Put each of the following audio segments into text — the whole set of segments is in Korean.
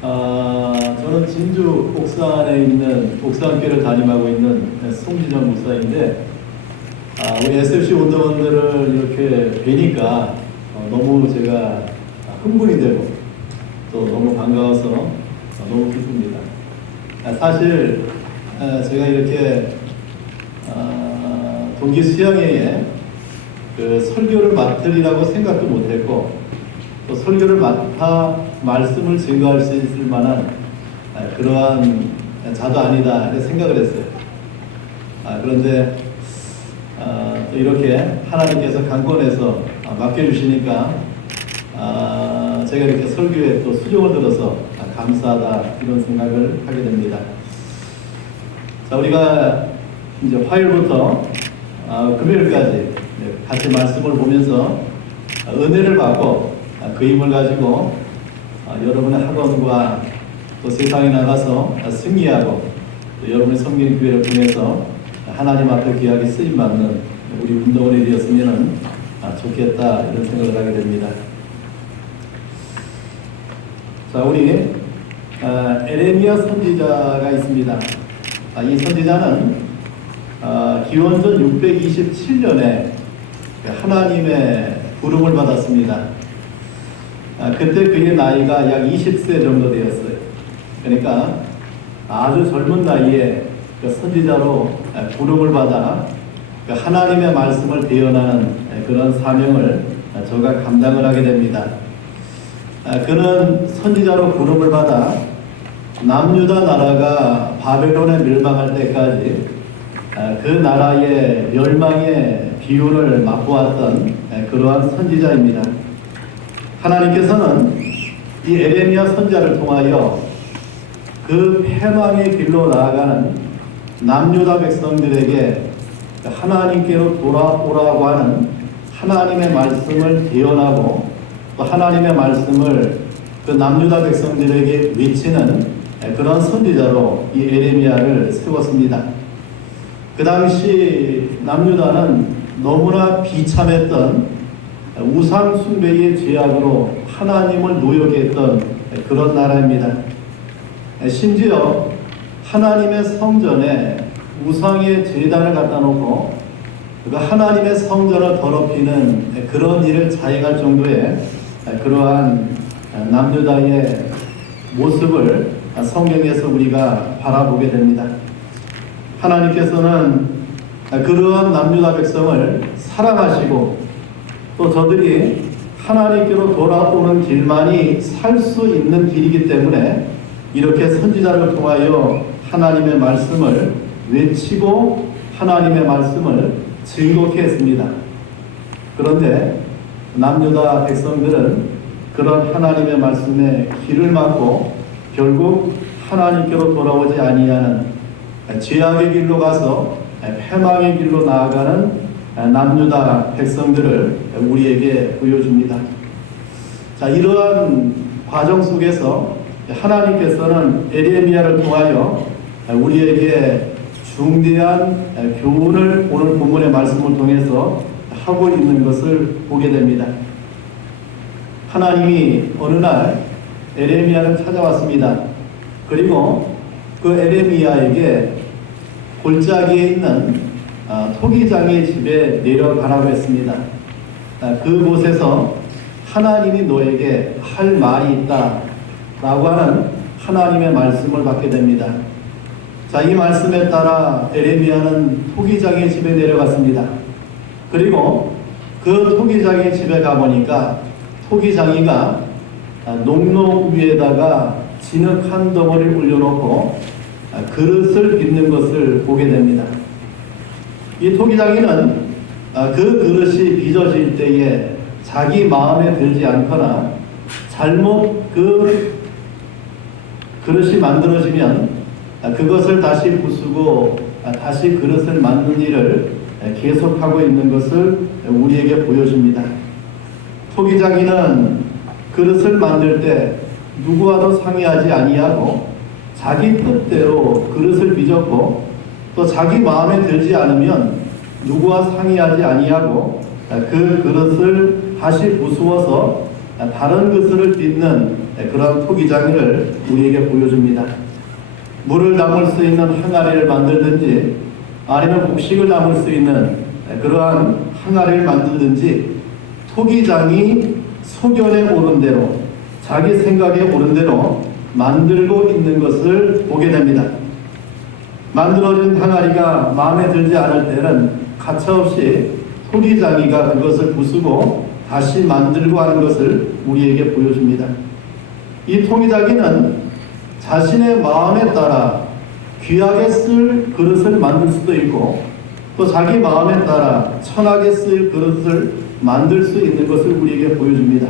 저는 진주 옥산에 있는 옥산교회를 담임하고 있는 송진영 목사인데, 우리 SFC 운동원들을 이렇게 뵈니까 너무 제가 흥분이 되고 또 너무 반가워서 너무 기쁩니다. 사실 제가 이렇게 동기 수양회에 그 설교를 맡으리라고 생각도 못했고, 또 설교를 맡아 말씀을 증거할 수 있을 만한 그러한 자도 아니다 이렇게 생각을 했어요. 그런데 또 이렇게 하나님께서 강권해서 맡겨주시니까 제가 이렇게 설교에 또 수종을 들어서 감사하다 이런 생각을 하게 됩니다. 자, 우리가 이제 화요일부터 금요일까지 같이 말씀을 보면서 은혜를 받고 그 힘을 가지고 여러분의 학원과 또 세상에 나가서 승리하고 또 여러분의 섬기는 교회를 통해서 하나님 앞에 귀하게 쓰임받는 우리 운동원이 되었으면 좋겠다 이런 생각을 하게 됩니다. 자, 우리 에레미야 선지자가 있습니다. 이 선지자는 기원전 627년에 하나님의 부름을 받았습니다. 그때 그의 나이가 약 20세 정도 되었어요. 그러니까 아주 젊은 나이에 선지자로 부름을 받아 하나님의 말씀을 대언하는 그런 사명을 저가 감당을 하게 됩니다. 그는 선지자로 부름을 받아 남유다 나라가 바벨론에 멸망할 때까지 그 나라의 멸망의 비유를 맛보았던 그러한 선지자입니다. 하나님께서는 이 에레미야 선지자를 통하여 그 패망의 길로 나아가는 남유다 백성들에게 하나님께로 돌아오라고 하는 하나님의 말씀을 대언하고 또 하나님의 말씀을 그 남유다 백성들에게 외치는 그런 선지자로 이 에레미야를 세웠습니다. 그 당시 남유다는 너무나 비참했던 우상 숭배의 죄악으로 하나님을 노여게 했던 그런 나라입니다. 심지어 하나님의 성전에 우상의 제단을 갖다 놓고 그 하나님의 성전을 더럽히는 그런 일을 자행할 정도의 그러한 남유다의 모습을 성경에서 우리가 바라보게 됩니다. 하나님께서는 그러한 남유다 백성을 사랑하시고 또 저들이 하나님께로 돌아오는 길만이 살 수 있는 길이기 때문에 이렇게 선지자를 통하여 하나님의 말씀을 외치고 하나님의 말씀을 증거케 했습니다. 그런데 남유다 백성들은 그런 하나님의 말씀에 귀를 막고 결국 하나님께로 돌아오지 아니하는 죄악의 길로 가서 패망의 길로 나아가는 남유다 백성들을 우리에게 보여줍니다. 자, 이러한 과정 속에서 하나님께서는 에레미야를 통하여 우리에게 중대한 교훈을 오늘 본문의 말씀을 통해서 하고 있는 것을 보게 됩니다. 하나님이 어느 날 에레미야를 찾아왔습니다. 그리고 그 에레미야에게 골짜기에 있는 토기장의 집에 내려가라고 했습니다. 그곳에서 하나님이 너에게 할 말이 있다 라고 하는 하나님의 말씀을 받게 됩니다. 자, 이 말씀에 따라 에레미야는 토기장의 집에 내려갔습니다. 그리고 그 토기장의 집에 가보니까 토기장이가 농로 위에다가 진흙 한 덩어리를 올려놓고 그릇을 빚는 것을 보게 됩니다. 이 토기장이는 그 그릇이 빚어질 때에 자기 마음에 들지 않거나 잘못 그 그릇이 만들어지면 그것을 다시 부수고 다시 그릇을 만드는 일을 계속하고 있는 것을 우리에게 보여줍니다. 토기장이는 그릇을 만들 때 누구와도 상의하지 아니하고 자기 뜻대로 그릇을 빚었고 또 자기 마음에 들지 않으면 누구와 상의하지 아니하고 그 그릇을 다시 부수어서 다른 그릇을 빚는 그런 토기장이를 우리에게 보여줍니다. 물을 담을 수 있는 항아리를 만들든지 아니면 곡식을 담을 수 있는 그러한 항아리를 만들든지 토기장이 소견에 오른 대로 자기 생각에 오른 대로 만들고 있는 것을 보게 됩니다. 만들어진 항아리가 마음에 들지 않을 때는 가차없이 토기장이가 그것을 부수고 다시 만들고 하는 것을 우리에게 보여줍니다. 이 토기장이는 자신의 마음에 따라 귀하게 쓸 그릇을 만들 수도 있고 또 자기 마음에 따라 천하게 쓸 그릇을 만들 수 있는 것을 우리에게 보여줍니다.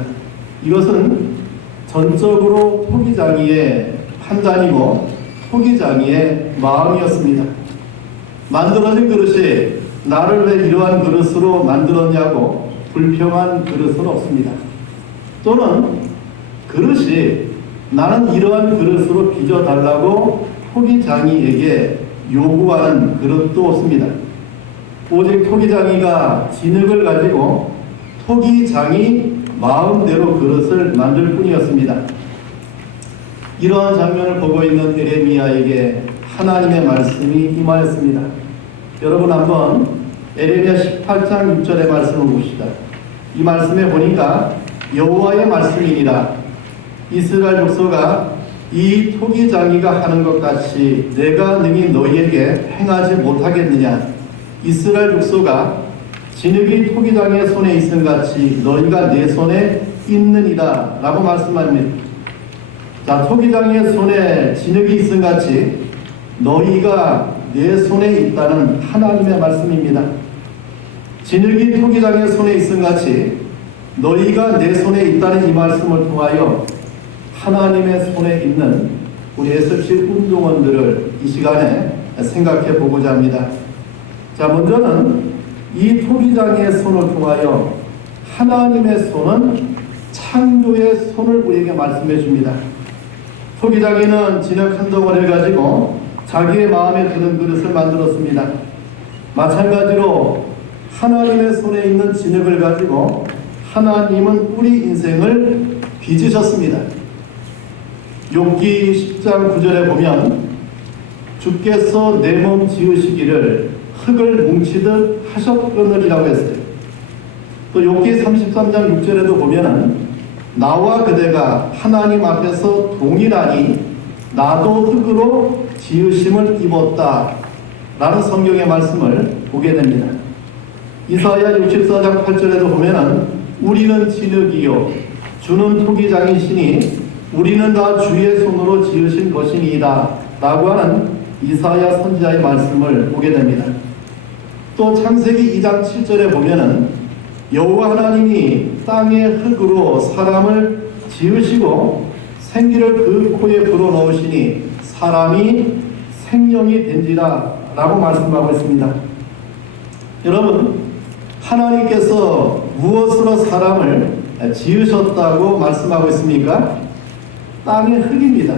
이것은 전적으로 토기장이의 판단이고 토기장이의 마음이었습니다. 만들어진 그릇이 나를 왜 이러한 그릇으로 만들었냐고 불평한 그릇은 없습니다. 또는 그릇이 나는 이러한 그릇으로 빚어달라고 토기장이에게 요구하는 그릇도 없습니다. 오직 토기장이가 진흙을 가지고 토기장이 마음대로 그릇을 만들 뿐이었습니다. 이러한 장면을 보고 있는 에레미야에게 하나님의 말씀이 임하였습니다. 여러분 한번 에레미야 18장 6절의 말씀을 봅시다. 이 말씀에 보니까 여호와의 말씀이니라 이스라엘 족속아 이 토기장이가 하는 것 같이 내가 능히 너희에게 행하지 못하겠느냐. 이스라엘 족속아 진흙이 토기장의 손에 있음 같이 너희가 내 손에 있느니라 라고 말씀합니다. 자, 토기장의 손에 진흙이 있음 같이 너희가 내 손에 있다는 하나님의 말씀입니다. 진흙이 토기장의 손에 있음 같이 너희가 내 손에 있다는 이 말씀을 통하여 하나님의 손에 있는 우리 SFC 운동원들을 이 시간에 생각해 보고자 합니다. 자, 먼저는 이 토기장의 손을 통하여 하나님의 손은 창조의 손을 우리에게 말씀해 줍니다. 토기장이는 진흙 한 덩어리를 가지고 자기의 마음에 드는 그릇을 만들었습니다. 마찬가지로 하나님의 손에 있는 진흙을 가지고 하나님은 우리 인생을 빚으셨습니다. 욥기 10장 9절에 보면 주께서 내 몸 지으시기를 흙을 뭉치듯 하셨거느리라고 했어요. 또 욥기 33장 6절에도 보면은 나와 그대가 하나님 앞에서 동일하니 나도 흙으로 지으심을 입었다 라는 성경의 말씀을 보게 됩니다. 이사야 64장 8절에도 보면은 우리는 진흙이요 주는 토기장이시니 우리는 다 주의 손으로 지으신 것이니이다 라고 하는 이사야 선지자의 말씀을 보게 됩니다. 또 창세기 2장 7절에 보면은 여호와 하나님이 땅의 흙으로 사람을 지으시고 생기를 그 코에 불어넣으시니 사람이 생명이 된지라 라고 말씀하고 있습니다. 여러분, 하나님께서 무엇으로 사람을 지으셨다고 말씀하고 있습니까? 땅의 흙입니다.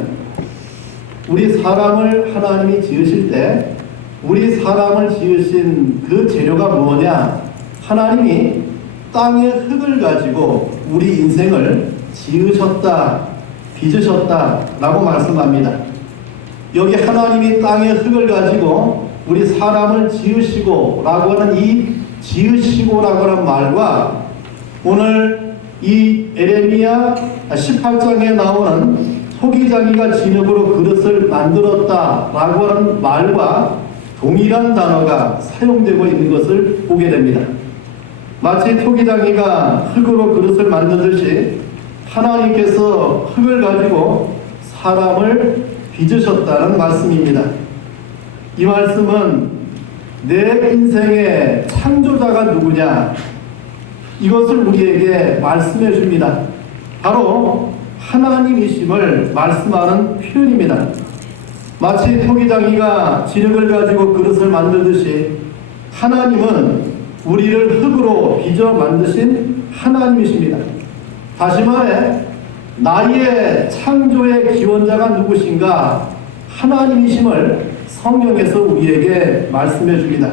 우리 사람을 하나님이 지으실 때 우리 사람을 지으신 그 재료가 뭐냐? 하나님이 땅의 흙을 가지고 우리 인생을 지으셨다, 빚으셨다 라고 말씀합니다. 여기 하나님이 땅의 흙을 가지고 우리 사람을 지으시고 라고 하는 이 지으시고 라고 하는 말과 오늘 이 에레미야 18장에 나오는 토기장이가 진흙으로 그릇을 만들었다 라고 하는 말과 동일한 단어가 사용되고 있는 것을 보게 됩니다. 마치 토기장이가 흙으로 그릇을 만들듯이 하나님께서 흙을 가지고 사람을 빚으셨다는 말씀입니다. 이 말씀은 내 인생의 창조자가 누구냐 이것을 우리에게 말씀해 줍니다. 바로 하나님이심을 말씀하는 표현입니다. 마치 토기장이가 진흙을 가지고 그릇을 만들듯이 하나님은 우리를 흙으로 빚어 만드신 하나님이십니다. 다시 말해 나의 창조의 기원자가 누구신가? 하나님이심을 성경에서 우리에게 말씀해 줍니다.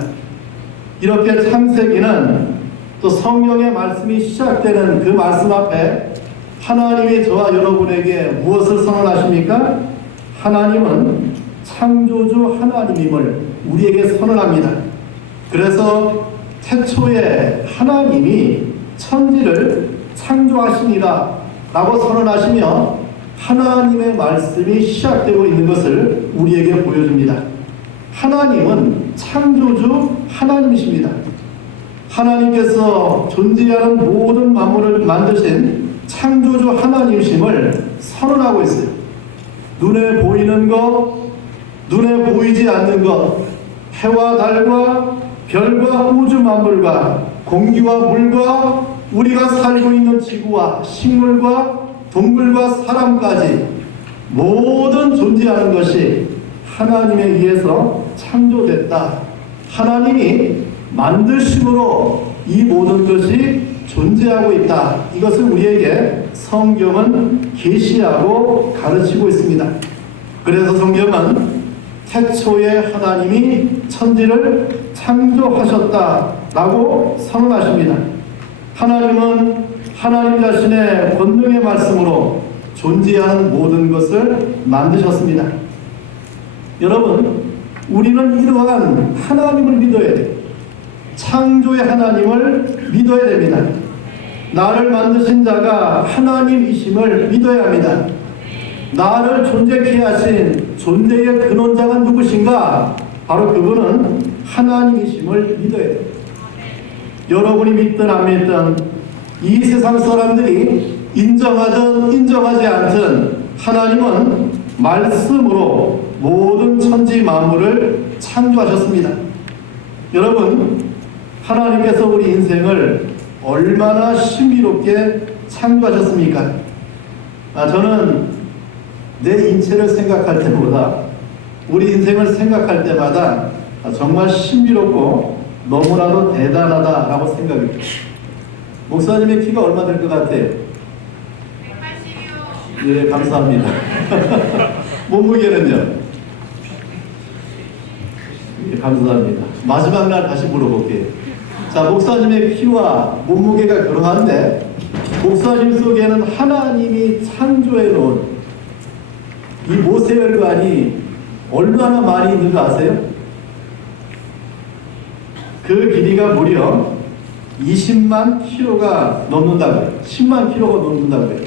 이렇게 창세기는 또 성경의 말씀이 시작되는 그 말씀 앞에 하나님이 저와 여러분에게 무엇을 선언하십니까? 하나님은 창조주 하나님임을 우리에게 선언합니다. 그래서 태초에 하나님이 천지를 창조하시니라 라고 선언하시며 하나님의 말씀이 시작되고 있는 것을 우리에게 보여줍니다. 하나님은 창조주 하나님이십니다. 하나님께서 존재하는 모든 만물을 만드신 창조주 하나님이심을 선언하고 있어요. 눈에 보이는 것, 눈에 보이지 않는 것, 해와 달과 별과 우주 만물과 공기와 물과 우리가 살고 있는 지구와 식물과 동물과 사람까지 모든 존재하는 것이 하나님에 의해서 창조됐다. 하나님이 만드심으로 이 모든 것이 존재하고 있다. 이것을 우리에게 성경은 계시하고 가르치고 있습니다. 그래서 성경은 태초에 하나님이 천지를 창조하셨다라고 선언하십니다. 하나님은 하나님 자신의 권능의 말씀으로 존재하는 모든 것을 만드셨습니다. 여러분, 우리는 이러한 하나님을 믿어야 돼요. 창조의 하나님을 믿어야 됩니다. 나를 만드신 자가 하나님이심을 믿어야 합니다. 나를 존재케 하신 존재의 근원자가 누구신가? 바로 그분은 하나님이심을 믿어야 돼요. 여러분이 믿든 안 믿든 이 세상 사람들이 인정하든 인정하지 않든 하나님은 말씀으로 모든 천지 만물을 창조하셨습니다. 여러분, 하나님께서 우리 인생을 얼마나 신비롭게 창조하셨습니까? 저는 내 인체를 생각할 때보다 우리 인생을 생각할 때마다 정말 신비롭고 너무나도 대단하다라고 생각이 돼요. 목사님의 키가 얼마 될 것 같아요? 180이요. 예, 감사합니다. 몸무게는요? 예, 감사합니다. 마지막 날 다시 물어볼게요. 자, 목사님의 키와 몸무게가 그러한데 목사님 속에는 하나님이 창조해 놓은 이 모세혈관이 얼마나 많이 있는 거 아세요? 그 길이가 무려 20만 킬로가 넘는다고요. 10만 킬로가 넘는다고요.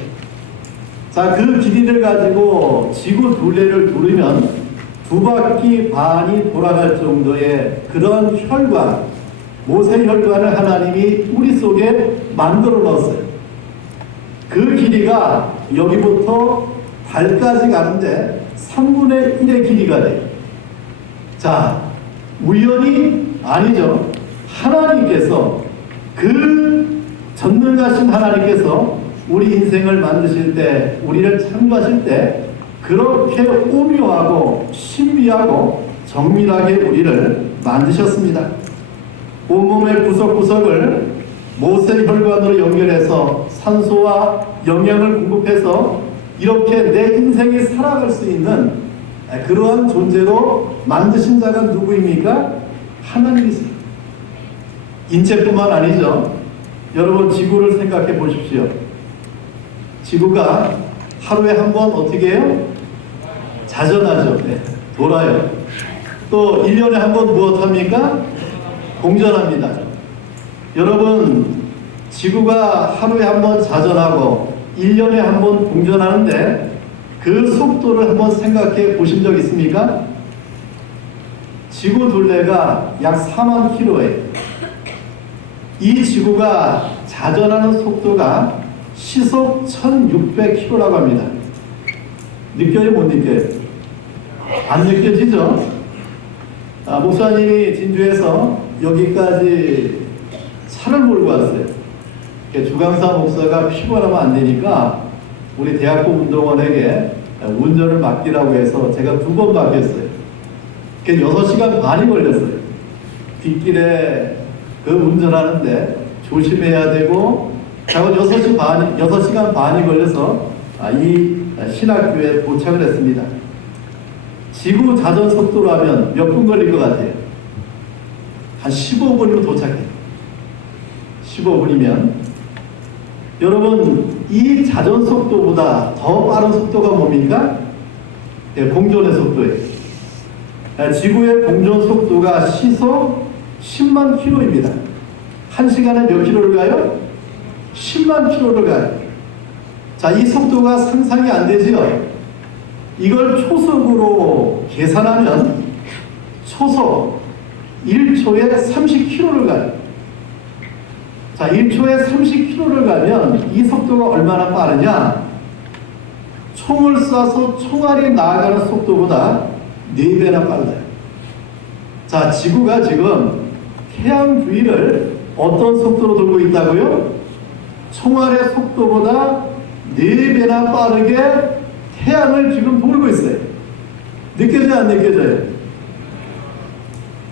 자, 그 길이를 가지고 지구 둘레를 두르면 2바퀴 반이 돌아갈 정도의 그런 혈관, 모세혈관을 하나님이 우리 속에 만들어 넣었어요. 그 길이가 여기부터 달까지 가는데 3분의 1의 길이가 돼요. 자, 우연이 아니죠. 하나님께서, 그 전능하신 하나님께서 우리 인생을 만드실 때, 우리를 창조하실 때 그렇게 오묘하고 신비하고 정밀하게 우리를 만드셨습니다. 온몸의 구석구석을 모세혈관으로 연결해서 산소와 영양을 공급해서 이렇게 내 인생이 살아갈 수 있는 그러한 존재로 만드신 자가 누구입니까? 하나님이세요. 인체뿐만 아니죠. 여러분, 지구를 생각해 보십시오. 지구가 하루에 한 번 어떻게 해요? 자전하죠. 네, 돌아요. 또 1년에 한 번 무엇합니까? 공전합니다. 여러분, 지구가 하루에 한 번 자전하고 1년에 한 번 공전하는데 그 속도를 한번 생각해 보신 적 있습니까? 지구 둘레가 약 4만 킬로예요. 이 지구가 자전하는 속도가 시속 1600km라고 합니다. 느껴요? 못 느껴요? 안 느껴지죠? 목사님이 진주에서 여기까지 차를 몰고 왔어요. 주강사 목사가 피곤하면 안 되니까 우리 대학교 운동원에게 운전을 맡기라고 해서 제가 2번 맡겼어요. 6시간 반이 걸렸어요. 뒷길에 그 운전하는데 조심해야 되고, 자고 6시간 반이 걸려서 이 신학교에 도착을 했습니다. 지구 자전 속도로 하면 몇 분 걸릴 것 같아요? 한 15분이면 도착해요. 15분이면 여러분, 이 자전 속도보다 더 빠른 속도가 뭡니까? 예, 공전의 속도예요. 지구의 공전 속도가 시속 10만 킬로입니다. 1시간에 몇 킬로를 가요? 10만 킬로를 가요. 자, 이 속도가 상상이 안 되지요? 이걸 초속으로 계산하면 초속 1초에 30킬로를 가요. 자, 1초에 30킬로를 가면 이 속도가 얼마나 빠르냐? 총을 쏴서 총알이 나아가는 속도보다 4배나 빨라요. 자, 지구가 지금 태양 주위를 어떤 속도로 돌고 있다고요? 총알의 속도보다 4배나 빠르게 태양을 지금 돌고 있어요. 느껴져요, 안 느껴져요?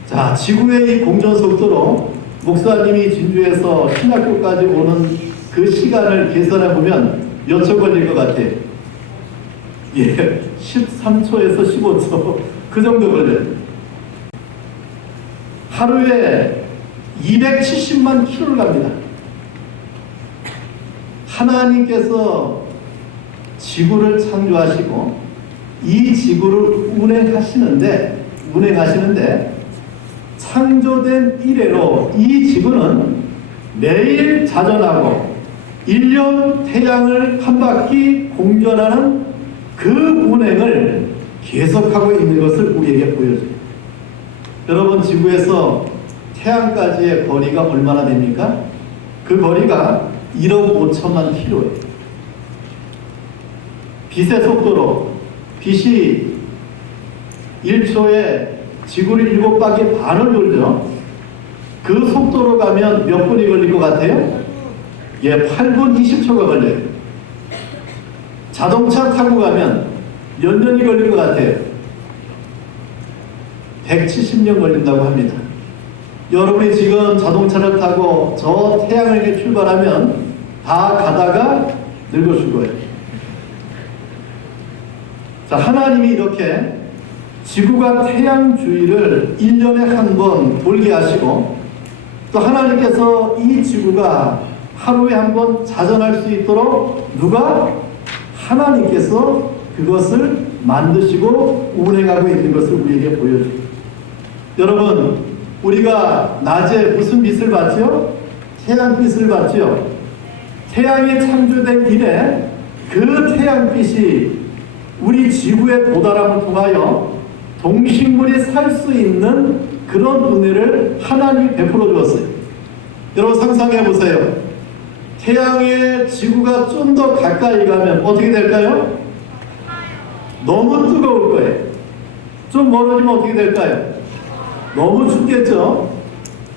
자, 지구의 이 공전 속도로 목사님이 진주에서 신학교까지 오는 그 시간을 계산해 보면 몇 초 걸릴 것 같아요? 예, 13초에서 15초 그 정도 걸려요. 하루에 270만 킬로를 갑니다. 하나님께서 지구를 창조하시고 이 지구를 운행하시는데 창조된 이래로 이 지구는 매일 자전하고 1년 태양을 한 바퀴 공전하는 그 운행을 계속하고 있는 것을 우리에게 보여줘요. 여러분, 지구에서 태양까지의 거리가 얼마나 됩니까? 그 거리가 1억 5천만 킬로예요. 빛의 속도로 빛이 1초에 지구를 7바퀴 반을 돌죠. 그 속도로 가면 몇 분이 걸릴 것 같아요? 예, 8분 20초가 걸려요. 자동차 타고 가면 몇 년이 걸릴 것 같아요? 170년 걸린다고 합니다. 여러분이 지금 자동차를 타고 저 태양을 향해 출발하면 다 가다가 늙어 죽어요. 자, 하나님이 이렇게 지구가 태양 주위를 1년에 한 번 돌게 하시고 또 하나님께서 이 지구가 하루에 한 번 자전할 수 있도록 누가? 하나님께서 그것을 만드시고 운행하고 있는 것을 우리에게 보여줍니다. 여러분, 우리가 낮에 무슨 빛을 받죠? 태양빛을 받죠. 태양이 창조된 이래 그 태양빛이 우리 지구에 도달함을 통하여 동식물이 살 수 있는 그런 은혜를 하나님이 베풀어 주었어요. 여러분, 상상해 보세요. 태양에 지구가 좀 더 가까이 가면 어떻게 될까요? 너무 뜨거울 거예요. 좀 멀어지면 어떻게 될까요? 너무 춥겠죠?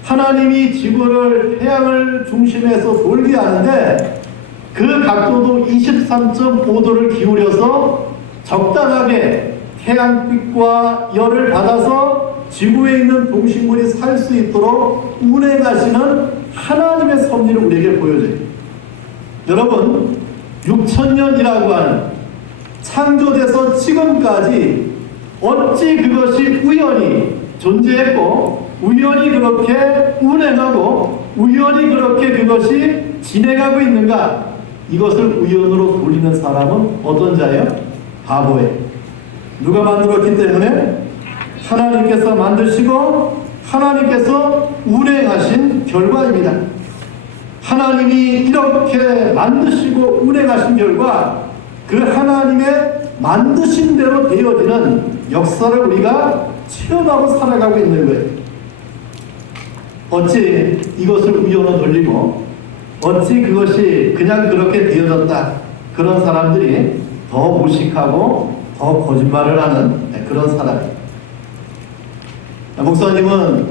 하나님이 지구를 태양을 중심에서 돌게 하는데 그 각도도 23.5도를 기울여서 적당하게 태양빛과 열을 받아서 지구에 있는 동식물이 살 수 있도록 운행하시는 하나님의 섭리를 우리에게 보여줘요. 여러분, 6천년이라고 하는 창조돼서 지금까지 어찌 그것이 우연히 존재했고 우연히 그렇게 운행하고 우연히 그렇게 그것이 진행하고 있는가? 이것을 우연으로 돌리는 사람은 어떤 자예요? 바보예요. 누가 만들었기 때문에? 하나님께서 만드시고 하나님께서 운행하신 결과입니다. 하나님이 이렇게 만드시고 운행하신 결과 그 하나님의 만드신 대로 되어지는 역사를 우리가 체험하고 살아가고 있는 거예요. 어찌 이것을 우연으로 돌리고 어찌 그것이 그냥 그렇게 되어졌다. 그런 사람들이 더 무식하고 더 거짓말을 하는 그런 사람이에요. 목사님은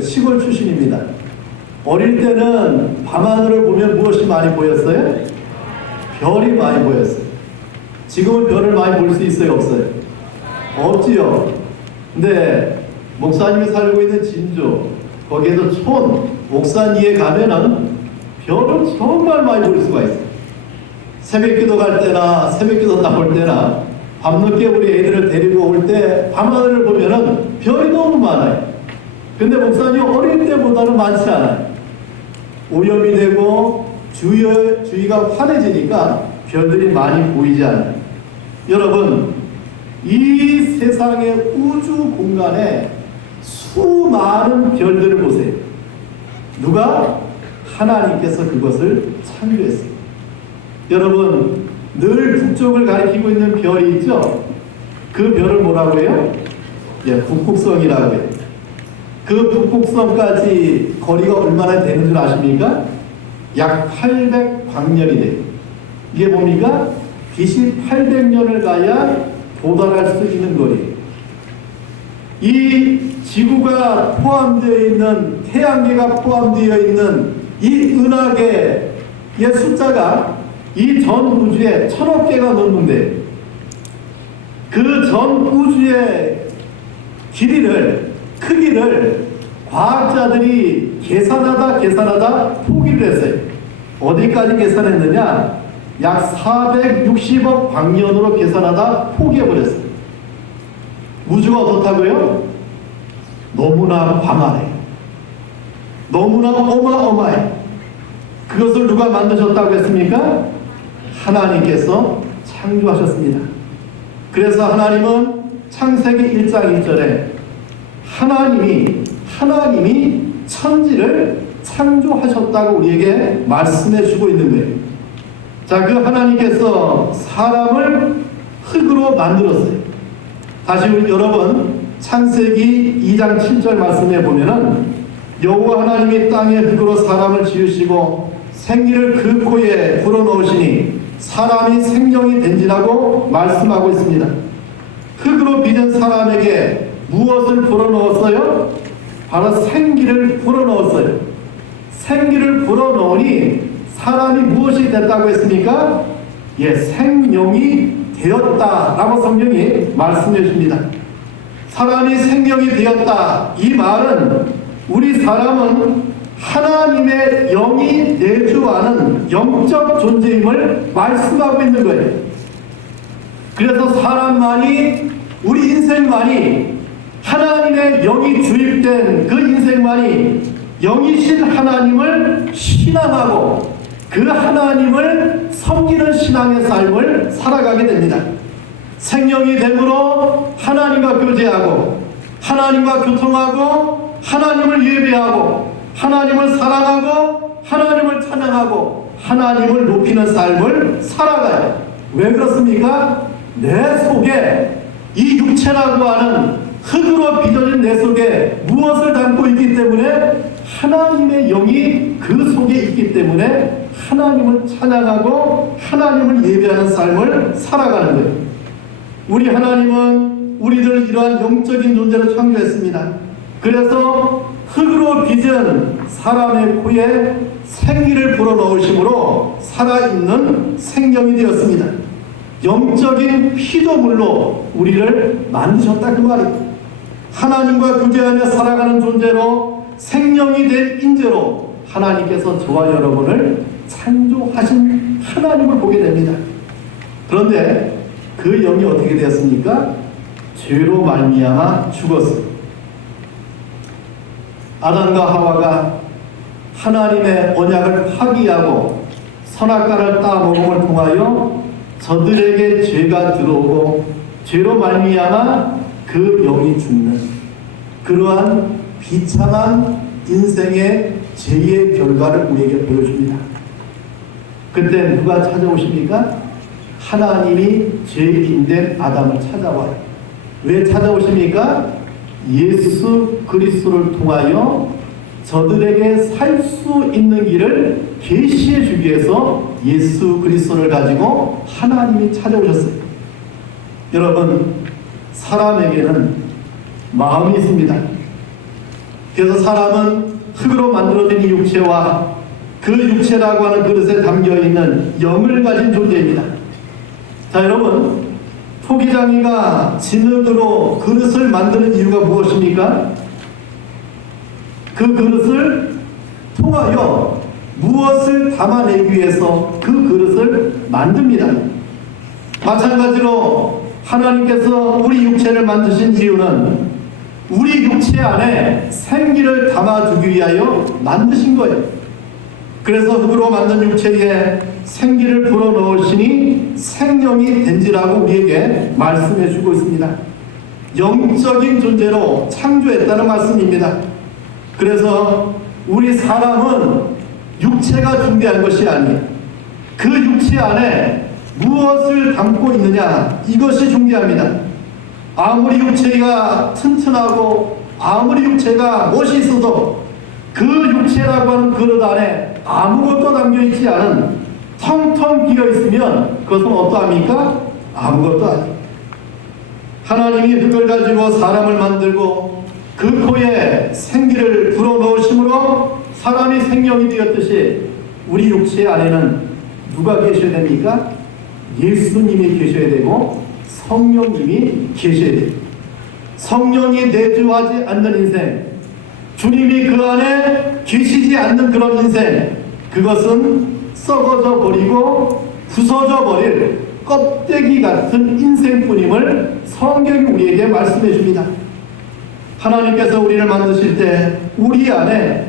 시골 출신입니다. 어릴 때는 밤하늘을 보면 무엇이 많이 보였어요? 별이 많이 보였어요. 지금은 별을 많이 볼 수 있어요? 없어요? 없지요. 근데 목사님이 살고 있는 진주, 거기에도 옥산위에 가면은 별을 정말 많이 볼 수가 있어요. 새벽기도 갈 때나 새벽기도 나올 때나 밤늦게 우리 애들을 데리고 올 때 밤하늘을 보면은 별이 너무 많아요. 근데 목사님 어릴 때보다는 많지 않아요. 오염이 되고 주위가 환해지니까 별들이 많이 보이지 않아요. 여러분, 이 세상의 우주 공간에 수많은 별들을 보세요. 누가? 하나님께서 그것을 창조했어요. 여러분, 늘 북쪽을 가리키고 있는 별이 있죠? 그 별을 뭐라고 해요? 예, 북극성이라고 해요. 그 북극성까지 거리가 얼마나 되는 줄 아십니까? 약 800광년이 돼요. 이게 뭡니까? 빛이 800년을 가야 도달할 수 있는 거리예요. 이 지구가 포함되어 있는, 태양계가 포함되어 있는 이 은하계의 숫자가 이 전 우주에 1000억 개가 넘는데, 그 전 우주의 크기를 과학자들이 계산하다 포기를 했어요. 어디까지 계산했느냐? 약 460억 광년으로 계산하다 포기해버렸어요. 우주가 어떻다고요? 너무나 광활해요. 너무나 어마어마해요. 그것을 누가 만드셨다고 했습니까? 하나님께서 창조하셨습니다. 그래서 하나님은 창세기 1장 1절에 하나님이 천지를 창조하셨다고 우리에게 말씀해 주고 있는 거예요. 자, 그 하나님께서 사람을 흙으로 만들었어요. 다시 여러분, 창세기 2장 7절 말씀에 보면은 여호와 하나님이 땅의 흙으로 사람을 지으시고 생기를 그 코에 불어넣으시니 사람이 생명이 된지라고 말씀하고 있습니다. 흙으로 빚은 사람에게 무엇을 불어넣었어요? 바로 생기를 불어넣었어요. 생기를 불어넣으니 사람이 무엇이 됐다고 했습니까? 예, 생명이 되었다라고 성경이 말씀해 줍니다. 사람이 생명이 되었다. 이 말은 우리 사람은 하나님의 영이 내주하는 영적 존재임을 말씀하고 있는 거예요. 그래서 사람만이, 우리 인생만이 하나님의 영이 주입된 그 인생만이 영이신 하나님을 신앙하고 그 하나님을 섬기는 신앙의 삶을 살아가게 됩니다. 생명이 됨으로 하나님과 교제하고 하나님과 교통하고 하나님을 예배하고 하나님을 사랑하고 하나님을 찬양하고 하나님을 높이는 삶을 살아가요. 왜 그렇습니까? 내 속에 이 육체라고 하는 흙으로 빚어진 내 속에 무엇을 담고 있기 때문에? 하나님의 영이 그 속에 있기 때문에 하나님을 찬양하고 하나님을 예배하는 삶을 살아가는 거예요. 우리 하나님은 우리들 이러한 영적인 존재로 창조했습니다. 그래서 흙으로 빚은 사람의 코에 생기를 불어넣으심으로 살아있는 생명이 되었습니다. 영적인 피조물로 우리를 만드셨다 그 말이에요. 하나님과 교제하며 살아가는 존재로 생명이 된 인재로 하나님께서 저와 여러분을 창조하신 하나님을 보게 됩니다. 그런데 그 영이 어떻게 되었습니까? 죄로 말미암아 죽었어요. 아담과 하와가 하나님의 언약을 파기하고 선악과를 따먹음을 통하여 저들에게 죄가 들어오고 죄로 말미암아 그 영이 죽는 그러한 비참한 인생의 죄의 결과를 우리에게 보여줍니다. 그때 누가 찾아오십니까? 하나님이 죄인된 아담을 찾아와요. 왜 찾아오십니까? 예수 그리스도를 통하여 저들에게 살 수 있는 길을 계시해 주기 위해서 예수 그리스도를 가지고 하나님이 찾아오셨어요. 여러분, 사람에게는 마음이 있습니다. 그래서 사람은 흙으로 만들어진 이 육체와 그 육체라고 하는 그릇에 담겨있는 영을 가진 존재입니다. 자, 여러분, 토기장이가 진흙으로 그릇을 만드는 이유가 무엇입니까? 그 그릇을 통하여 무엇을 담아내기 위해서 그 그릇을 만듭니다. 마찬가지로 하나님께서 우리 육체를 만드신 이유는 우리 육체 안에 생기를 담아두기 위하여 만드신 거예요. 그래서 흙으로 만든 육체에 생기를 불어넣으시니 생명이 된지라고 우리에게 말씀해 주고 있습니다. 영적인 존재로 창조했다는 말씀입니다. 그래서 우리 사람은 육체가 중대한 것이 아니에요. 그 육체 안에 무엇을 담고 있느냐, 이것이 중요합니다. 아무리 육체가 튼튼하고 아무리 육체가 멋이 있어도 그 육체라고 하는 그릇 안에 아무것도 담겨있지 않은 텅텅 비어있으면 그것은 어떠합니까? 아무것도 아니에요. 하나님이 흙을 가지고 사람을 만들고 그 코에 생기를 불어넣으심으로 사람이 생명이 되었듯이 우리 육체 안에는 누가 계셔야 됩니까? 예수님이 계셔야 되고 성령님이 계셔야 됩니다. 성령이 내주하지 않는 인생, 주님이 그 안에 계시지 않는 그런 인생, 그것은 썩어져 버리고 부서져 버릴 껍데기 같은 인생뿐임을 성경이 우리에게 말씀해 줍니다. 하나님께서 우리를 만드실 때 우리 안에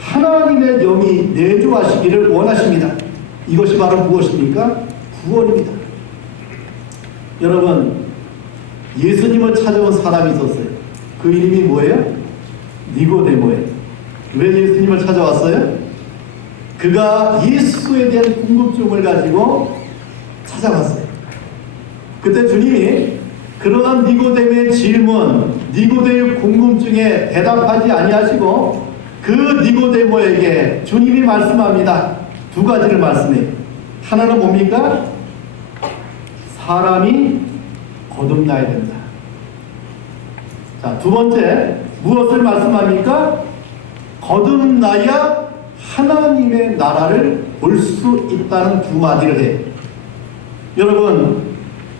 하나님의 영이 내주하시기를 원하십니다. 이것이 바로 무엇입니까? 구원입니다. 여러분, 예수님을 찾아온 사람이 있었어요. 그 이름이 뭐예요? 니고데모예요. 왜 예수님을 찾아왔어요? 그가 예수에 대한 궁금증을 가지고 찾아왔어요. 그때 주님이 그러한 니고데모의 질문, 니고데모의 궁금증에 대답하지 아니하시고 그 니고데모에게 주님이 말씀합니다. 두 가지를 말씀해요. 하나는 뭡니까? 사람이 거듭나야 된다. 자, 두 번째, 무엇을 말씀합니까? 거듭나야 하나님의 나라를 볼 수 있다는 두 마디를 해요. 여러분,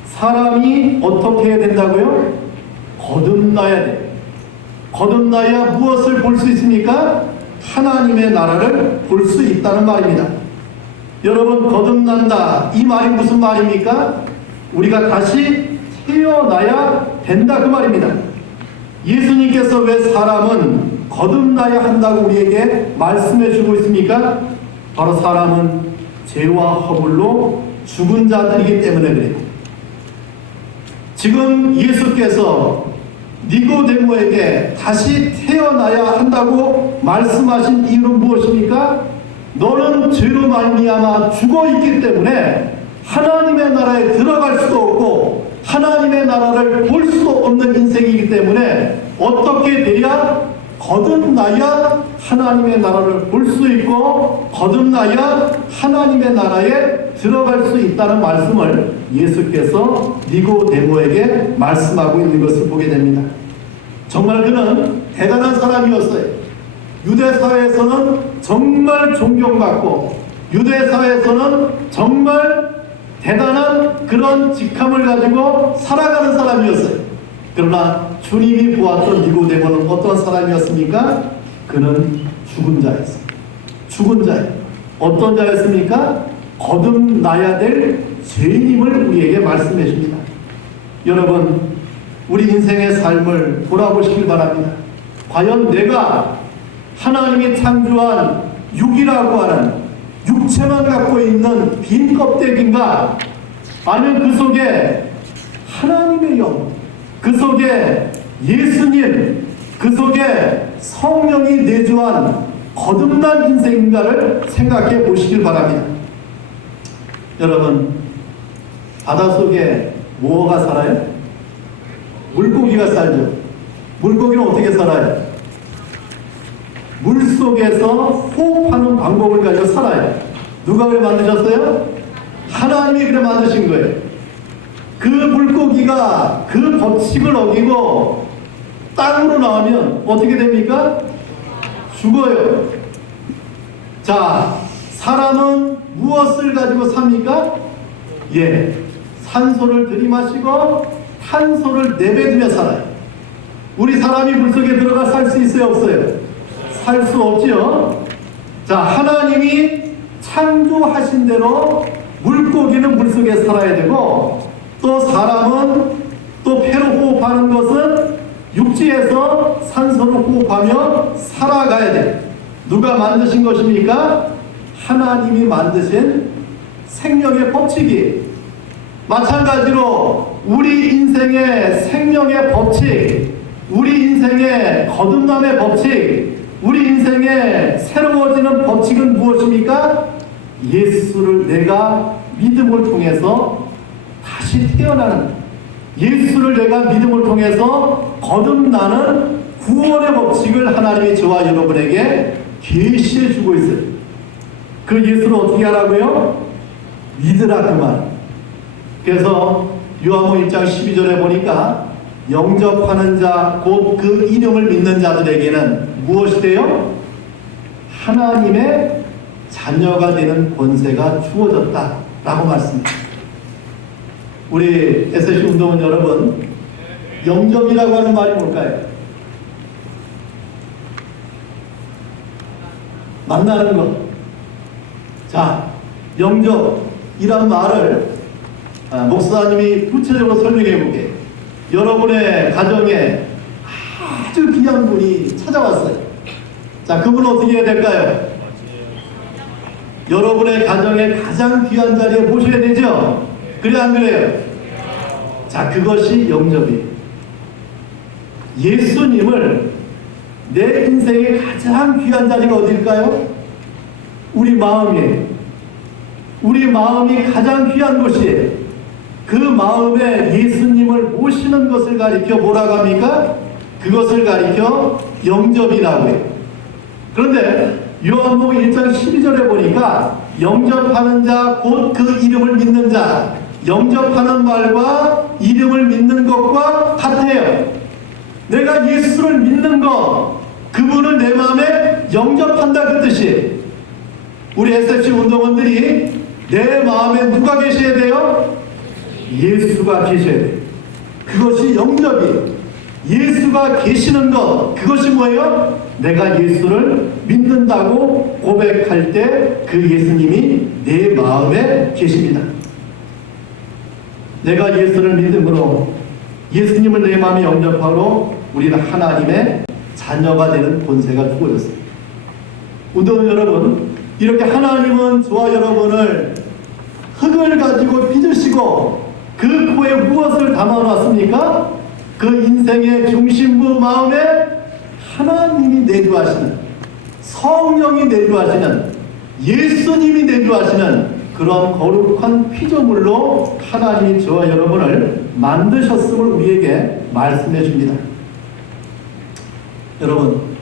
사람이 어떻게 해야 된다고요? 거듭나야 돼요. 거듭나야 무엇을 볼 수 있습니까? 하나님의 나라를 볼 수 있다는 말입니다. 여러분, 거듭난다, 이 말이 무슨 말입니까? 우리가 다시 태어나야 된다, 그 말입니다. 예수님께서 왜 사람은 거듭나야 한다고 우리에게 말씀해 주고 있습니까? 바로 사람은 죄와 허물로 죽은 자들이기 때문에 그래요. 지금 예수께서 니고데모에게 다시 태어나야 한다고 말씀하신 이유는 무엇입니까? 너는 죄로 말미암아 죽어있기 때문에 하나님의 나라에 들어갈 수도 없고 하나님의 나라를 볼 수도 없는 인생이기 때문에 어떻게 돼야 거듭나야 하나님의 나라를 볼 수 있고 거듭나야 하나님의 나라에 들어갈 수 있다는 말씀을 예수께서 니고데모에게 말씀하고 있는 것을 보게 됩니다. 정말 그는 대단한 사람이었어요. 유대사회에서는 정말 존경받고 유대사회에서는 정말 대단한 그런 직함을 가지고 살아가는 사람이었어요. 그러나 주님이 보았던 니고데모는 어떤 사람이었습니까? 그는 죽은 자였어요. 죽은 자예요. 어떤 자였습니까? 거듭나야 될 죄인임을 우리에게 말씀해 줍니다. 여러분, 우리 인생의 삶을 돌아보시길 바랍니다. 과연 내가 하나님이 창조한 육이라고 하는 육체만 갖고 있는 빈 껍데기인가? 아니면 그 속에 하나님의 영, 그 속에 예수님, 그 속에 성령이 내주한 거듭난 인생인가를 생각해 보시길 바랍니다. 여러분, 바닷속에 뭐가 살아요? 물고기가 살죠. 물고기는 어떻게 살아요? 물속에서 호흡하는 방법을 가지고 살아요. 누가 그래 만드셨어요? 하나님이 그래 만드신 거예요. 그 물고기가 그 법칙을 어기고 땅으로 나오면 어떻게 됩니까? 죽어요. 자, 사람은 무엇을 가지고 삽니까? 예, 산소를 들이마시고 탄소를 내뱉으며 살아요. 우리 사람이 물속에 들어가 살 수 있어요, 없어요? 살 수 없지요. 자, 하나님이 창조하신 대로 물고기는 물속에 살아야 되고 또 사람은 또 폐로 호흡하는 것은 육지에서 산소를 호흡하며 살아가야 돼. 누가 만드신 것입니까? 하나님이 만드신 생명의 법칙이 마찬가지로 우리 인생의 생명의 법칙, 우리 인생의 거듭남의 법칙, 우리 인생의 새로워지는 법칙은 무엇입니까? 예수를 내가 믿음을 통해서 다시 태어나는, 예수를 내가 믿음을 통해서 거듭나는 구원의 법칙을 하나님이 저와 여러분에게 계시해 주고 있어요. 그 예수를 어떻게 하라고요? 믿으라 그 말. 그래서 요한복음 1장 12절에 보니까 영접하는 자 곧 그 이름을 믿는 자들에게는 무엇이 돼요? 하나님의 자녀가 되는 권세가 주어졌다 라고 말씀합니다. 우리 SC 운동원 여러분, 영접이라고 하는 말이 뭘까요? 만나는 것. 자, 영접이란 말을 목사님이 구체적으로 설명해 보게. 여러분의 가정에 아주 귀한 분이 찾아왔어요. 자, 그분은 어떻게 해야 될까요? 여러분의 가정에 가장 귀한 자리에 모셔야 되죠? 그래 안 그래요? 자, 그것이 영접이에요. 예수님을 내 인생의 가장 귀한 자리가 어딜까요? 우리 마음이에요. 우리 마음이 가장 귀한 곳이에요. 그 마음에 예수님을 모시는 것을 가리켜 뭐라고 합니까? 그것을 가리켜 영접이라고 해요. 그런데 요한복음 1장 12절에 보니까 영접하는 자 곧 그 이름을 믿는 자, 영접하는 말과 이름을 믿는 것과 같아요. 내가 예수를 믿는 것, 그분을 내 마음에 영접한다 그 뜻이에요. 우리 SFC 운동원들이 내 마음에 누가 계셔야 돼요? 예수가 계셔야 돼요. 그것이 영접이에요. 예수가 계시는 것, 그것이 뭐예요? 내가 예수를 믿는다고 고백할 때 그 예수님이 내 마음에 계십니다. 내가 예수를 믿음으로 예수님을 내 마음에 영접하므로 우리는 하나님의 자녀가 되는 권세가 주어졌습니다. 운동 여러분, 이렇게 하나님은 저와 여러분을 흙을 가지고 빚으시고 그 코에 무엇을 담아놨습니까? 그 인생의 중심부 마음에 하나님이 내주하시는, 성령이 내주하시는, 예수님이 내주하시는 그런 거룩한 피조물로 하나님이 저와 여러분을 만드셨음을 우리에게 말씀해 줍니다. 여러분,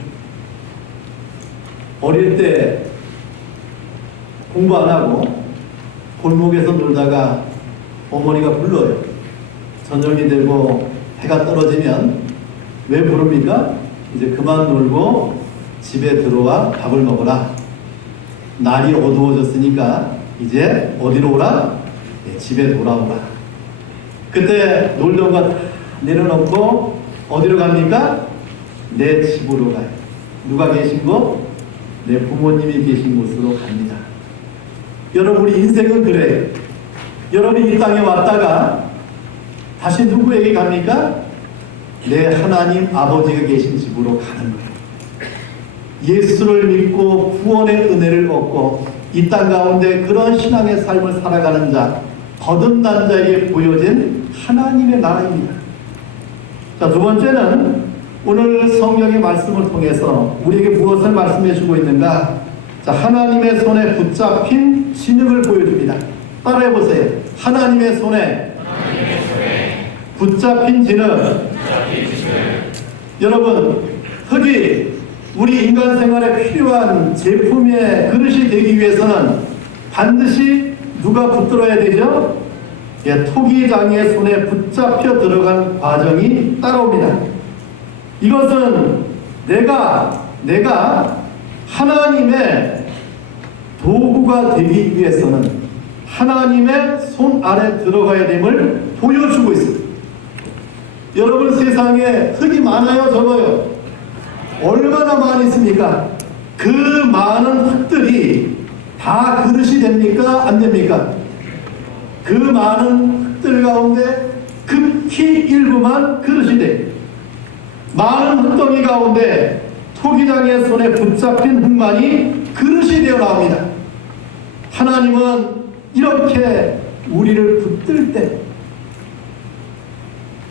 어릴 때 공부 안 하고 골목에서 놀다가 어머니가 불러요. 저녁이 되고 해가 떨어지면 왜 부릅니까? 이제 그만 놀고 집에 들어와 밥을 먹어라. 날이 어두워졌으니까 이제 어디로 오라? 네, 집에 돌아오라. 그때 놀던 거 다 내려놓고 어디로 갑니까? 내 집으로 가요. 누가 계신 곳? 내 부모님이 계신 곳으로 갑니다. 여러분, 우리 인생은 그래요. 여러분이 이 땅에 왔다가 다시 누구에게 갑니까? 내 하나님 아버지가 계신 집으로 가는 거예요. 예수를 믿고 구원의 은혜를 얻고 이 땅 가운데 그런 신앙의 삶을 살아가는 자, 거듭난 자에게 보여진 하나님의 나라입니다. 자, 두 번째는 오늘 성령의 말씀을 통해서 우리에게 무엇을 말씀해 주고 있는가? 자, 하나님의 손에 붙잡힌 진흙을 보여줍니다. 따라해 보세요. 하나님의 손에 붙잡힌 진흙. 여러분, 흙이 우리 인간 생활에 필요한 제품의 그릇이 되기 위해서는 반드시 누가 붙들어야 되죠? 예, 토기장의 손에 붙잡혀 들어간 과정이 따라옵니다. 이것은 내가 하나님의 도구가 되기 위해서는 하나님의 손 아래 들어가야 됨을 보여주고 있습니다. 여러분, 세상에 흙이 많아요, 적어요? 얼마나 많이 있습니까? 그 많은 흙들이 다 그릇이 됩니까? 안 됩니까? 그 많은 흙들 가운데 극히 일부만 그릇이 돼요. 많은 흙덩이 가운데 토기장의 손에 붙잡힌 흙만이 그릇이 되어 나옵니다. 하나님은 이렇게 우리를 붙들 때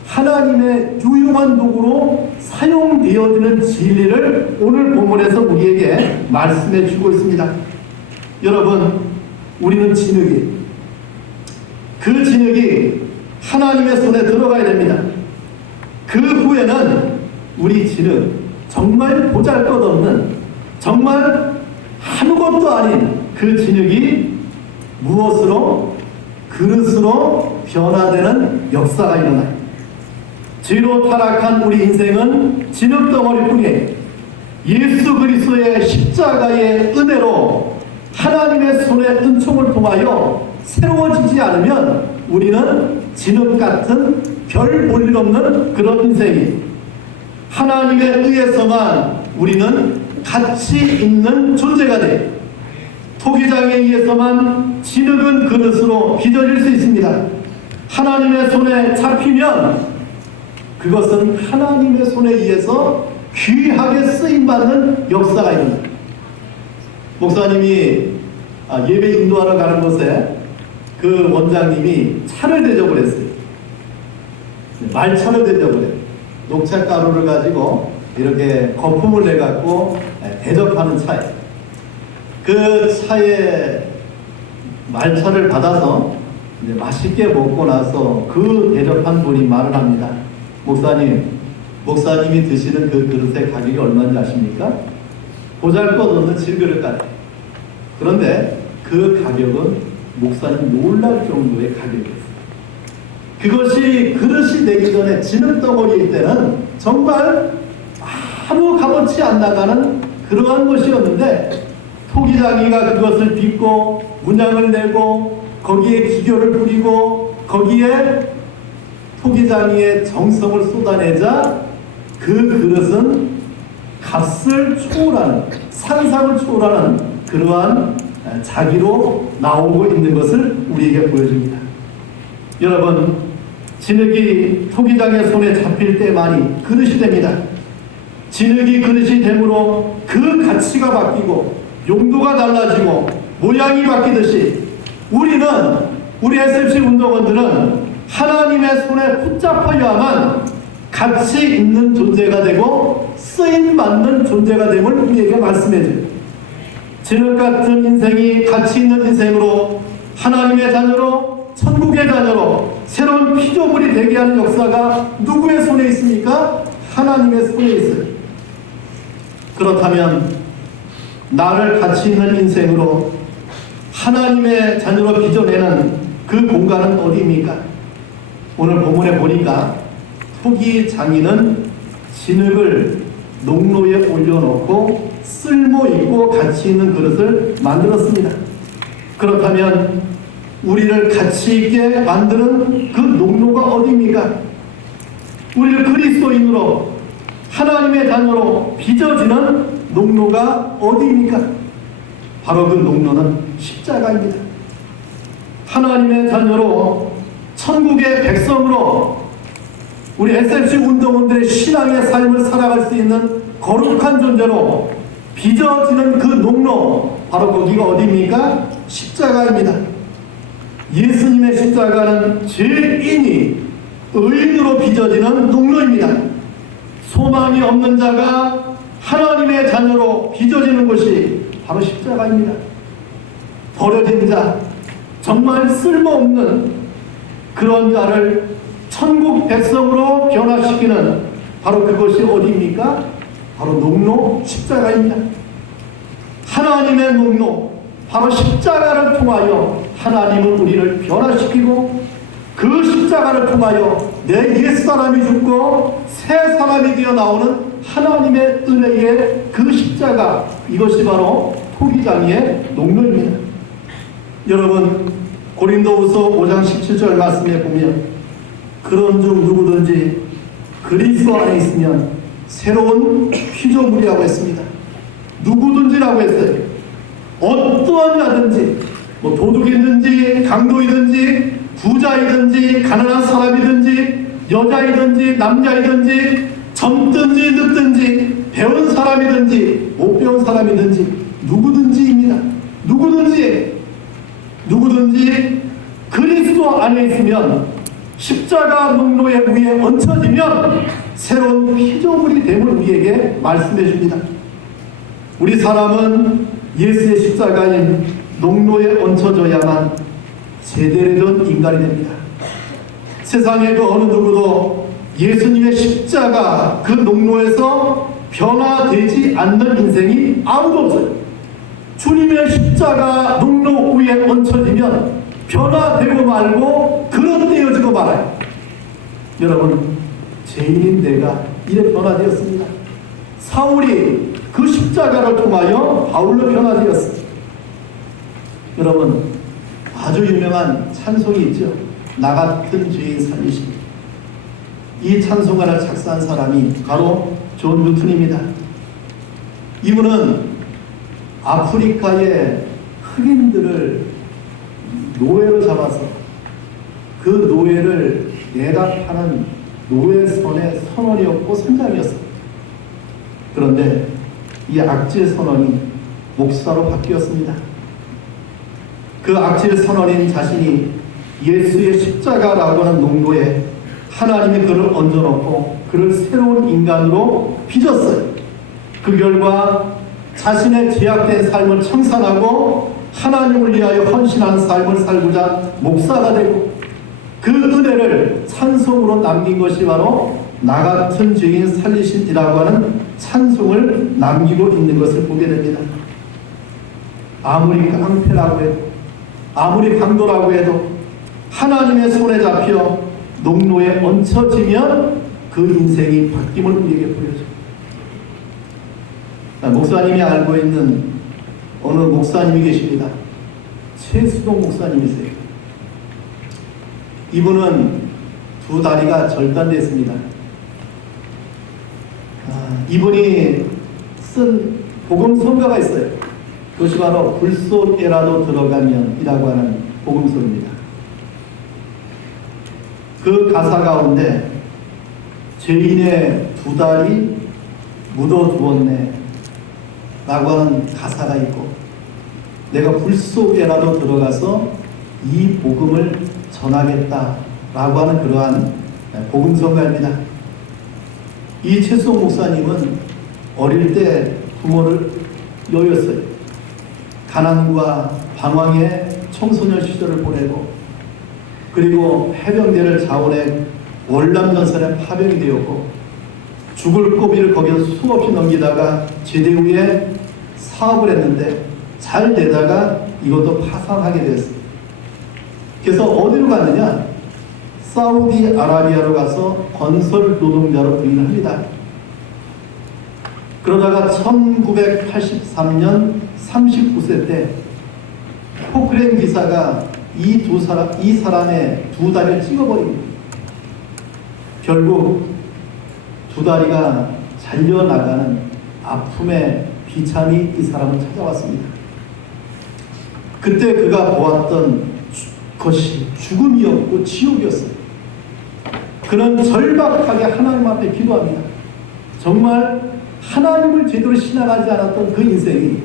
하나님의 유용한 도구로 사용되어지는 진리를 오늘 본문에서 우리에게 말씀해 주고 있습니다. 여러분, 우리는 그 진흙이 하나님의 손에 들어가야 됩니다. 그 후에는 우리 진흙, 정말 보잘것없는, 정말 아무것도 아닌 그 진흙이 무엇으로? 그릇으로 변화되는 역사가 일어나요. 죄로 타락한 우리 인생은 진흙덩어리뿐이에요. 예수 그리스도의 십자가의 은혜로 하나님의 손의 은총을 통하여 새로워지지 않으면 우리는 진흙 같은 별 볼 일 없는 그런 인생이, 하나님에 의해서만 우리는 가치 있는 존재가 돼요. 토기장에 의해서만 진흙은 그릇으로 빚어질 수 있습니다. 하나님의 손에 잡히면 그것은 하나님의 손에 의해서 귀하게 쓰임받는 역사가 있습니다. 목사님이 예배 인도하러 가는 곳에 그 원장님이 차를 대접을 했어요. 말차를 대접을 해요. 녹차가루를 가지고 이렇게 거품을 내갖고 대접하는 차예요. 그 차에 말차를 받아서 이제 맛있게 먹고 나서 그 대접한 분이 말을 합니다. 목사님이 드시는 그 그릇의 가격이 얼마인지 아십니까? 보잘것없는 질그릇 같아요. 그런데 그 가격은 목사님 놀랄 정도의 가격이었어요. 그것이 그릇이 되기 전에 진흙덩어리일 때는 정말 아무 값어치 안 나가는 그러한 것이었는데, 토기장이가 그것을 빚고 문양을 내고 거기에 기교를 부리고 거기에 토기장이의 정성을 쏟아내자 그 그릇은 값을 초월하는, 상상을 초월하는 그러한 자기로 나오고 있는 것을 우리에게 보여줍니다. 여러분, 진흙이 토기장의 손에 잡힐 때만이 그릇이 됩니다. 진흙이 그릇이 되므로 그 가치가 바뀌고 용도가 달라지고 모양이 바뀌듯이 우리 SFC 운동원들은 하나님의 손에 붙잡혀야만 가치 있는 존재가 되고 쓰임받는 존재가 됨을 우리에게 말씀해줘요. 진흙 같은 인생이 가치 있는 인생으로, 하나님의 자녀로, 천국의 자녀로 새로운 피조물이 되게 하는 역사가 누구의 손에 있습니까? 하나님의 손에 있어요. 그렇다면 나를 가치 있는 인생으로 하나님의 자녀로 빚어내는 그 공간은 어디입니까? 오늘 본문에 보니까 토기장이는 진흙을 농로에 올려놓고 쓸모있고 가치 있는 그릇을 만들었습니다. 그렇다면 우리를 가치 있게 만드는 그 농로가 어디입니까? 우리를 그리스도인으로, 하나님의 자녀로 빚어지는 농로가 어디입니까? 바로 그 농로는 십자가입니다. 하나님의 자녀로, 천국의 백성으로 우리 SFC 운동원들의 신앙의 삶을 살아갈 수 있는 거룩한 존재로 빚어지는 그 농로, 바로 거기가 어디입니까? 십자가입니다. 예수님의 십자가는 죄인이 의인으로 빚어지는 농로입니다. 소망이 없는 자가 하나님의 자녀로 빚어지는 곳이 바로 십자가입니다. 버려진 자, 정말 쓸모없는 그런 자를 천국 백성으로 변화시키는 바로 그것이 어디입니까? 바로 농로 십자가입니다. 하나님의 농로, 바로 십자가를 통하여 하나님은 우리를 변화시키고 그 십자가를 통하여 내 옛사람이 죽고 새 사람이 되어 나오는 하나님의 은혜의 그 십자가, 이것이 바로 토기장이의 농로입니다. 여러분, 고린도후서 5장 17절 말씀에 보면 그런즉 누구든지 그리스도 안에 있으면 새로운 피조물이라고 했습니다. 누구든지라고 했어요. 어떠한 자든지, 도둑이든지 강도이든지 부자이든지 가난한 사람이든지 여자이든지 남자이든지 젊든지 늙든지 배운 사람이든지 못 배운 사람이든지 누구든지입니다. 누구든지 누구든지 그리스도 안에 있으면 십자가 농로의 위에 얹혀지면 새로운 피조물이 됨을 우리에게 말씀해 줍니다. 우리 사람은 예수의 십자가인 농로에 얹혀져야만 제대로 된 인간이 됩니다. 세상의 그 어느 누구도 예수님의 십자가 그 농로에서 변화되지 않는 인생이 아무도 없어요. 주님의 십자가 농로 위에 얹혀지면 변화되고 말고 그릇되어지고 말아요. 여러분, 죄인인 내가 이래 변화되었습니다. 사울이 그 십자가를 통하여 바울로 변화되었습니다. 여러분, 아주 유명한 찬송이 있죠. 나 같은 죄인 살리심. 이 찬송가를 작사한 사람이 바로 존 뉴턴입니다. 이분은 아프리카의 흑인들을 노예로 잡아서 그 노예를 내답하는 노예선의 선원이었고 선장이었어요. 그런데 이 악질 선원이 목사로 바뀌었습니다. 그 악질 선원인 자신이 예수의 십자가라고 하는 농도에 하나님이 그를 얹어놓고 그를 새로운 인간으로 빚었어요. 그 결과 자신의 죄악된 삶을 청산하고 하나님을 위하여 헌신하는 삶을 살고자 목사가 되고 그 은혜를 찬송으로 남긴 것이 바로 나 같은 죄인 살리신이라고 하는 찬송을 남기고 있는 것을 보게 됩니다. 아무리 깡패라고 해도 아무리 강도라고 해도 하나님의 손에 잡혀 농로에 얹혀지면 그 인생이 바뀜을 우리에게 보여줍니다. 목사님이 알고 있는 어느 목사님이 계십니다. 최수동 목사님이세요. 이분은 두 다리가 절단됐습니다. 이분이 쓴 복음성가가 있어요. 그것이 바로 불 속에라도 들어가면 이라고 하는 복음서입니다. 그 가사 가운데 죄인의 두 다리 묻어두었네 라고 하는 가사가 있고, 내가 불 속에라도 들어가서 이 복음을 전하겠다 라고 하는 그러한 복음성가입니다. 이 최수홍 목사님은 어릴 때 부모를 여였어요. 가난과 방황의 청소년 시절을 보내고, 그리고 해병대를 자원해 월남전선에 파병이 되었고, 죽을 고비를 거기서 수없이 넘기다가 제대 후에 사업을 했는데 잘 되다가 이것도 파산하게 됐어요. 그래서 어디로 갔느냐? 사우디아라비아로 가서 건설 노동자로 부임을 합니다. 그러다가 1983년 39세 때 포크레인 기사가 이 사람의 두 다리를 찍어버립니다. 결국 두 다리가 잘려나가는 아픔의 비참이 이 사람을 찾아왔습니다. 그때 그가 보았던 것이 죽음이었고 지옥이었어요. 그는 절박하게 하나님 앞에 기도합니다. 정말 하나님을 제대로 신앙하지 않았던 그 인생이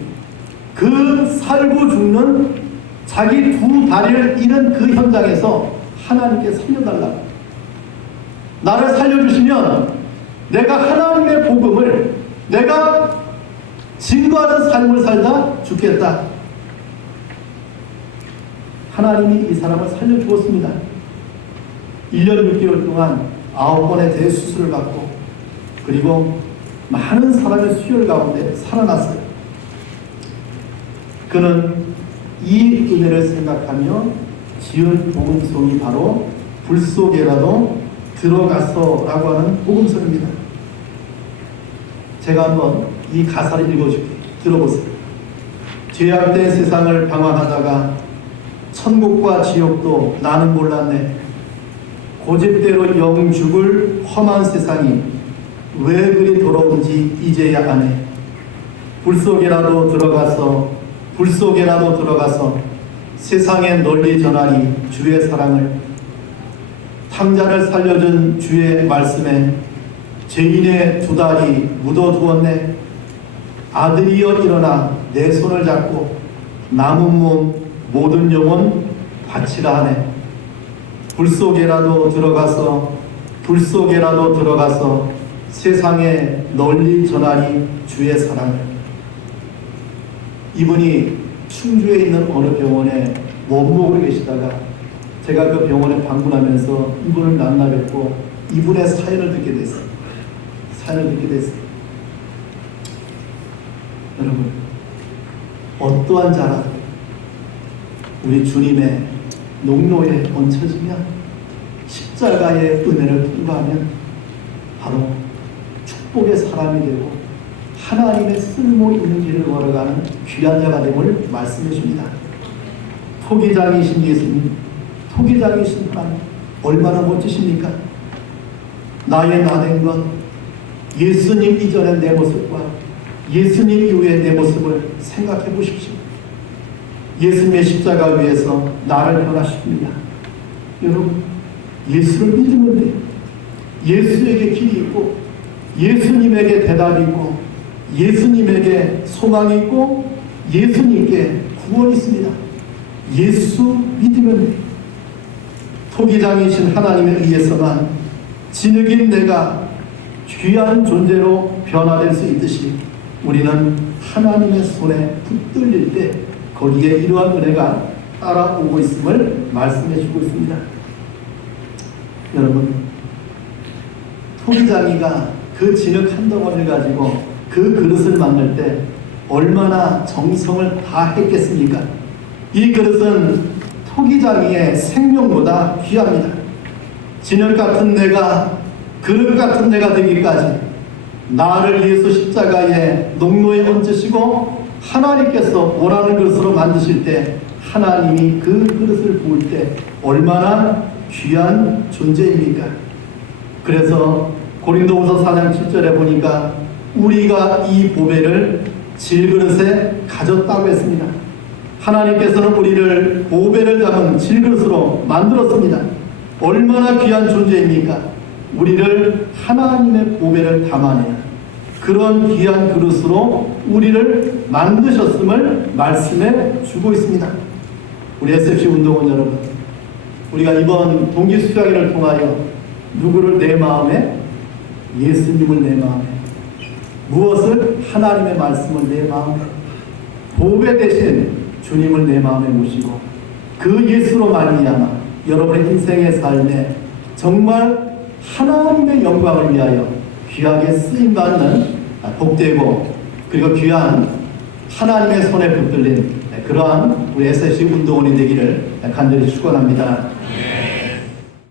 그 살고 죽는 자기 두 다리를 잃은 그 현장에서 하나님께 살려달라고, 나를 살려주시면 내가 하나님의 복음을 내가 증거하는 삶을 살다 죽겠다. 하나님이 이 사람을 살려주었습니다. 1년 6개월 동안 9번의 대수술을 받고, 그리고 많은 사람의 수혈 가운데 살아났어요. 그는 이 은혜를 생각하며 지은 복음송이 바로 불 속에라도 들어가서 라고 하는 복음송입니다. 제가 한번 이 가사를 읽어줄게요. 들어보세요. 죄악된 세상을 방황하다가 천국과 지옥도 나는 몰랐네. 고집대로 영 죽을 험한 세상이 왜 그리 더러운지 이제야 아네. 불 속에라도 들어가서 세상에 널리 전하리 주의 사랑을. 탕자를 살려준 주의 말씀에 죄인의 두 다리 묻어두었네. 아들이여 일어나 내 손을 잡고 남은 몸 모든 영혼 바치라 하네. 불 속에라도 들어가서 세상에 널리 전하니 주의 사랑을. 이분이 충주에 있는 어느 병원에 원목으로 계시다가 제가 그 병원에 방문하면서 이분을 만나 뵙고 이분의 사연을 듣게 됐어요. 여러분, 어떠한 자라도 우리 주님의 농로에 얹혀지면, 십자가의 은혜를 통과하면 바로 축복의 사람이 되고 하나님의 쓸모 있는 길을 걸어가는 귀한 자가 됨을 말씀해 줍니다. 토기장이신 예수님, 토기장이신 하나님, 얼마나 멋지십니까? 나의 나된 것, 예수님 이전의 내 모습과 예수님 이후의 내 모습을 생각해 보십시오. 예수님의 십자가 위에서 나를 변화시킵니다. 여러분, 예수를 믿으면 돼요. 예수에게 길이 있고, 예수님에게 대답이 있고, 예수님에게 소망이 있고, 예수님께 구원이 있습니다. 예수 믿으면 돼요. 토기장이신 하나님에 의해서만 진흙인 내가 귀한 존재로 변화될 수 있듯이 우리는 하나님의 손에 붙들릴 때 거기에 이러한 은혜가 따라오고 있음을 말씀해 주고 있습니다. 여러분, 토기장이가 그 진흙 한 덩어리를 가지고 그 그릇을 만들 때 얼마나 정성을 다했겠습니까? 이 그릇은 토기장이의 생명보다 귀합니다. 진흙 같은 내가 그릇 같은 내가 되기까지 나를 예수 십자가의 농로에 얹으시고 하나님께서 원하는 그릇으로 만드실 때 하나님이 그 그릇을 부을 때 얼마나 귀한 존재입니까? 그래서 고린도후서 4장 7절에 보니까 우리가 이 보배를 질그릇에 가졌다고 했습니다. 하나님께서는 우리를 보배를 담은 질그릇으로 만들었습니다. 얼마나 귀한 존재입니까? 우리를 하나님의 보배를 담아내야 그런 귀한 그릇으로 우리를 만드셨음을 말씀해 주고 있습니다. 우리 SFC 운동원 여러분, 우리가 이번 동기 수양회를 통하여 누구를 내 마음에, 예수님을 내 마음에, 무엇을? 하나님의 말씀을 내 마음에, 보배 대신 주님을 내 마음에 모시고 그 예수로 말미암아 여러분의 인생의 삶에 정말 하나님의 영광을 위하여 귀하게 쓰임받는 복되고 그리고 귀한 하나님의 손에 붙들린 그러한 우리 SFC 운동원이 되기를 간절히 축원합니다.